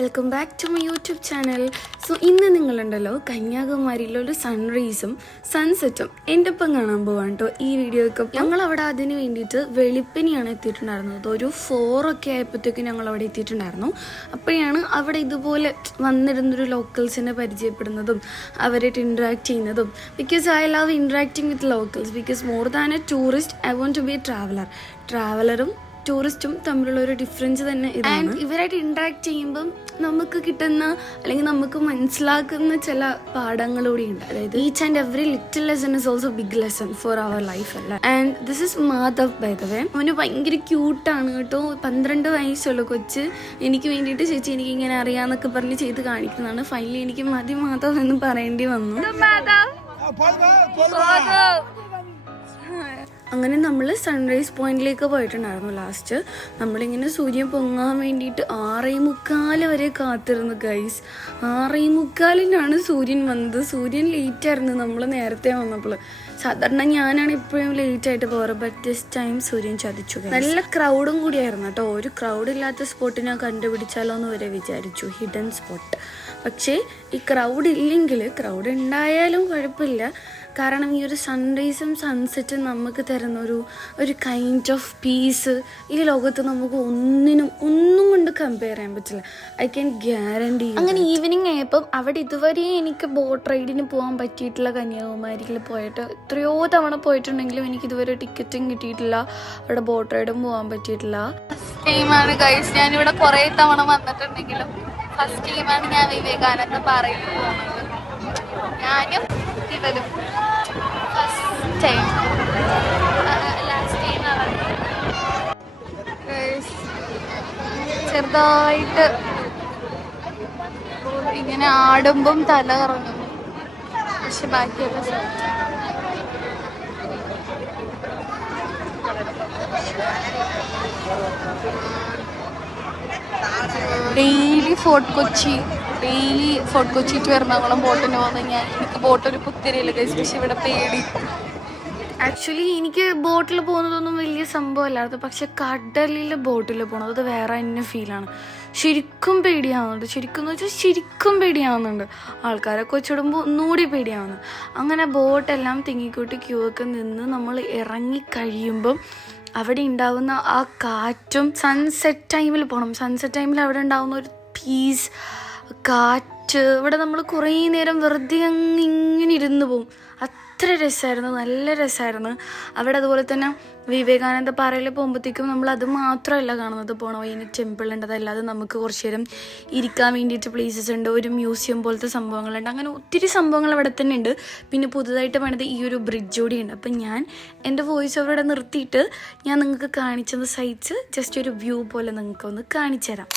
Welcome back to my YouTube channel. So ഇന്ന് നിങ്ങളുണ്ടല്ലോ കന്യാകുമാരിയിലൊരു സൺറൈസും സൺസെറ്റും എൻ്റെ ഒപ്പം കാണാൻ പോവാണ് കേട്ടോ ഈ വീഡിയോയ്ക്ക്. ഞങ്ങൾ അവിടെ അതിന് വേണ്ടിയിട്ട് വെളുപ്പിനെയാണ് എത്തിയിട്ടുണ്ടായിരുന്നത്. ഒരു 4 ഒക്കെ ആയപ്പോഴത്തേക്കും ഞങ്ങൾ അവിടെ എത്തിയിട്ടുണ്ടായിരുന്നു. അപ്പോഴാണ് അവിടെ ഇതുപോലെ വന്നിരുന്നൊരു ലോക്കൽസിനെ പരിചയപ്പെടുന്നതും അവരായിട്ട് ഇൻട്രാക്ട് ചെയ്യുന്നതും. Because I love interacting with locals. Because more than a tourist I want to be a ട്രാവലറും ടൂറിസ്റ്റും തമ്മിലുള്ള ഒരു ഡിഫറൻസ് തന്നെ ഇതാണ്. ആൻഡ് ഇവരായിട്ട് ഇൻട്രാക്ട് ചെയ്യുമ്പം നമുക്ക് കിട്ടുന്ന അല്ലെങ്കിൽ നമുക്ക് മനസ്സിലാക്കുന്ന ചില പാഠങ്ങളൂടെ ഉണ്ട്. അതായത് each and every little lesson is also big lesson for our life അല്ല. And this is Madhav by the way. അവന് ഭയങ്കര ക്യൂട്ടാണ് കേട്ടോ. 12 വയസ്സുള്ള കൊച്ച് എനിക്ക് വേണ്ടിയിട്ട് ചേച്ചി എനിക്ക് ഇങ്ങനെ അറിയാന്നൊക്കെ പറഞ്ഞ് ചെയ്ത് കാണിക്കുന്നതാണ്. ഫൈനലി എനിക്ക് മതി മാധവ് എന്ന് പറയേണ്ടി വന്നു. അങ്ങനെ നമ്മൾ സൺറൈസ് പോയിന്റിലേക്ക് പോയിട്ടുണ്ടായിരുന്നു. ലാസ്റ്റ് നമ്മളിങ്ങനെ സൂര്യൻ പൊങ്ങാൻ വേണ്ടിയിട്ട് 6:45 വരെ കാത്തിരുന്നു ഗൈസ്. 6:45 സൂര്യൻ വന്നത്. സൂര്യൻ ലേറ്റ് ആയിരുന്നു നമ്മൾ നേരത്തെ വന്നപ്പോൾ. സാധാരണ ഞാനാണ് ഇപ്പോഴും ലേറ്റ് ആയിട്ട് പോകാറ്. ബട്ട് ദിസ് ടൈം സൂര്യൻ ചതിച്ചു. നല്ല ക്രൗഡും കൂടിയായിരുന്നു കേട്ടോ. ഒരു ക്രൗഡ് ഇല്ലാത്ത സ്പോട്ട് ഞാൻ കണ്ടുപിടിച്ചാലോ എന്ന് വരെ വിചാരിച്ചു, ഹിഡൻ സ്പോട്ട്. പക്ഷേ ഈ ക്രൗഡ് ഇല്ലെങ്കിൽ, ക്രൗഡ് ഉണ്ടായാലും കുഴപ്പമില്ല. കാരണം ഈ ഒരു സൺറൈസും സൺസെറ്റും നമുക്ക് തരുന്ന ഒരു കൈൻഡ് ഓഫ് പീസ് ഈ ലോകത്ത് നമുക്ക് ഒന്നും കൊണ്ട് കമ്പയർ ചെയ്യാൻ പറ്റില്ല. I can guarantee. അങ്ങനെ ഈവനിങ് ആയപ്പം അവിടെ ഇതുവരെ എനിക്ക് ബോട്ട് റൈഡിന് പോകാൻ പറ്റിയിട്ടില്ല. കന്യാകുമാരിയിൽ പോയിട്ട് എത്രയോ തവണ പോയിട്ടുണ്ടെങ്കിലും എനിക്ക് ഇതുവരെ ടിക്കറ്റും കിട്ടിയിട്ടില്ല, അവിടെ ബോട്ട് റൈഡും പോകാൻ പറ്റിയിട്ടില്ല. ഫസ്റ്റ് ടൈമാണ് ഗൈസ്. ഞാനിവിടെ കുറേ തവണ വന്നിട്ടുണ്ടെങ്കിലും ഫസ്റ്റ് ടൈമാണ് ഞാൻ വിവേകാനന്ദ പാറയിൽ പോകുന്നത്. ഞാനും ഇവരും ഫസ്റ്റ് ടൈം. ലാസ്റ്റ് ടൈം ചെറുതായിട്ട് ഇങ്ങനെ ആടുമ്പം തല കറങ്ങുന്നു. പക്ഷെ ബാക്കിയൊക്കെ ഡെയിലി ഫോർട്ട് കൊച്ചി ടു എറണാകുളം ബോട്ടിന് പോകുന്നത്. എനിക്ക് ബോട്ടൊരു പുത്തിരിയില്ല ഗൈസ്. പക്ഷെ ഇവിടെ പേടി. ആക്ച്വലി എനിക്ക് ബോട്ടിൽ പോകുന്നതൊന്നും വലിയ സംഭവമല്ലായിരുന്നു. പക്ഷെ കടലിൽ ബോട്ടിൽ പോകുന്നത് അത് വേറെ തന്നെ ഫീലാണ്. ശരിക്കും പേടിയാവുന്നുണ്ട്. ശരിക്കും പേടിയാവുന്നുണ്ട്. ആൾക്കാരൊക്കെ വെച്ചിടുമ്പോൾ ഒന്നുകൂടി പേടിയാവുന്നു. അങ്ങനെ ബോട്ടെല്ലാം തിങ്ങിക്കൂട്ടി ക്യൂ ഒക്കെ നിന്ന് നമ്മൾ ഇറങ്ങിക്കഴിയുമ്പം അവിടെ ഉണ്ടാവുന്ന ആ കാറ്റും, സൺസെറ്റ് ടൈമിൽ പോകണം. സൺസെറ്റ് ടൈമിൽ അവിടെ ഉണ്ടാവുന്ന ഒരു പീസ്, കാറ്റ്, ഇവിടെ നമ്മൾ കുറേ നേരം വെറുതെ ഇങ്ങനെ ഇരുന്ന് പോവും. അത്ര രസമായിരുന്നു, നല്ല രസമായിരുന്നു അവിടെ. അതുപോലെ തന്നെ വിവേകാനന്ദ പാറയിൽ പോകുമ്പോഴത്തേക്കും നമ്മൾ അത് മാത്രമല്ല കാണുന്നത്. പോണ വഴിന് ടെമ്പിൾ ഉണ്ട്. അതല്ലാതെ നമുക്ക് കുറച്ച് നേരം ഇരിക്കാൻ വേണ്ടിയിട്ട് പ്ലേസസ് ഉണ്ട്. ഒരു മ്യൂസിയം പോലത്തെ സംഭവങ്ങളുണ്ട്. അങ്ങനെ ഒത്തിരി സംഭവങ്ങൾ അവിടെ തന്നെ ഉണ്ട്. പിന്നെ പുതുതായിട്ട് പണിത് ഈ ഒരു ബ്രിഡ്ജ് കൂടി ഉണ്ട്. അപ്പം ഞാൻ എൻ്റെ വോയിസ് അവിടെ നിർത്തിയിട്ട് ഞാൻ നിങ്ങൾക്ക് കാണിച്ചത് സൈറ്റ്സ് ജസ്റ്റ് ഒരു വ്യൂ പോലെ നിങ്ങൾക്ക് ഒന്ന് കാണിച്ചു തരാം.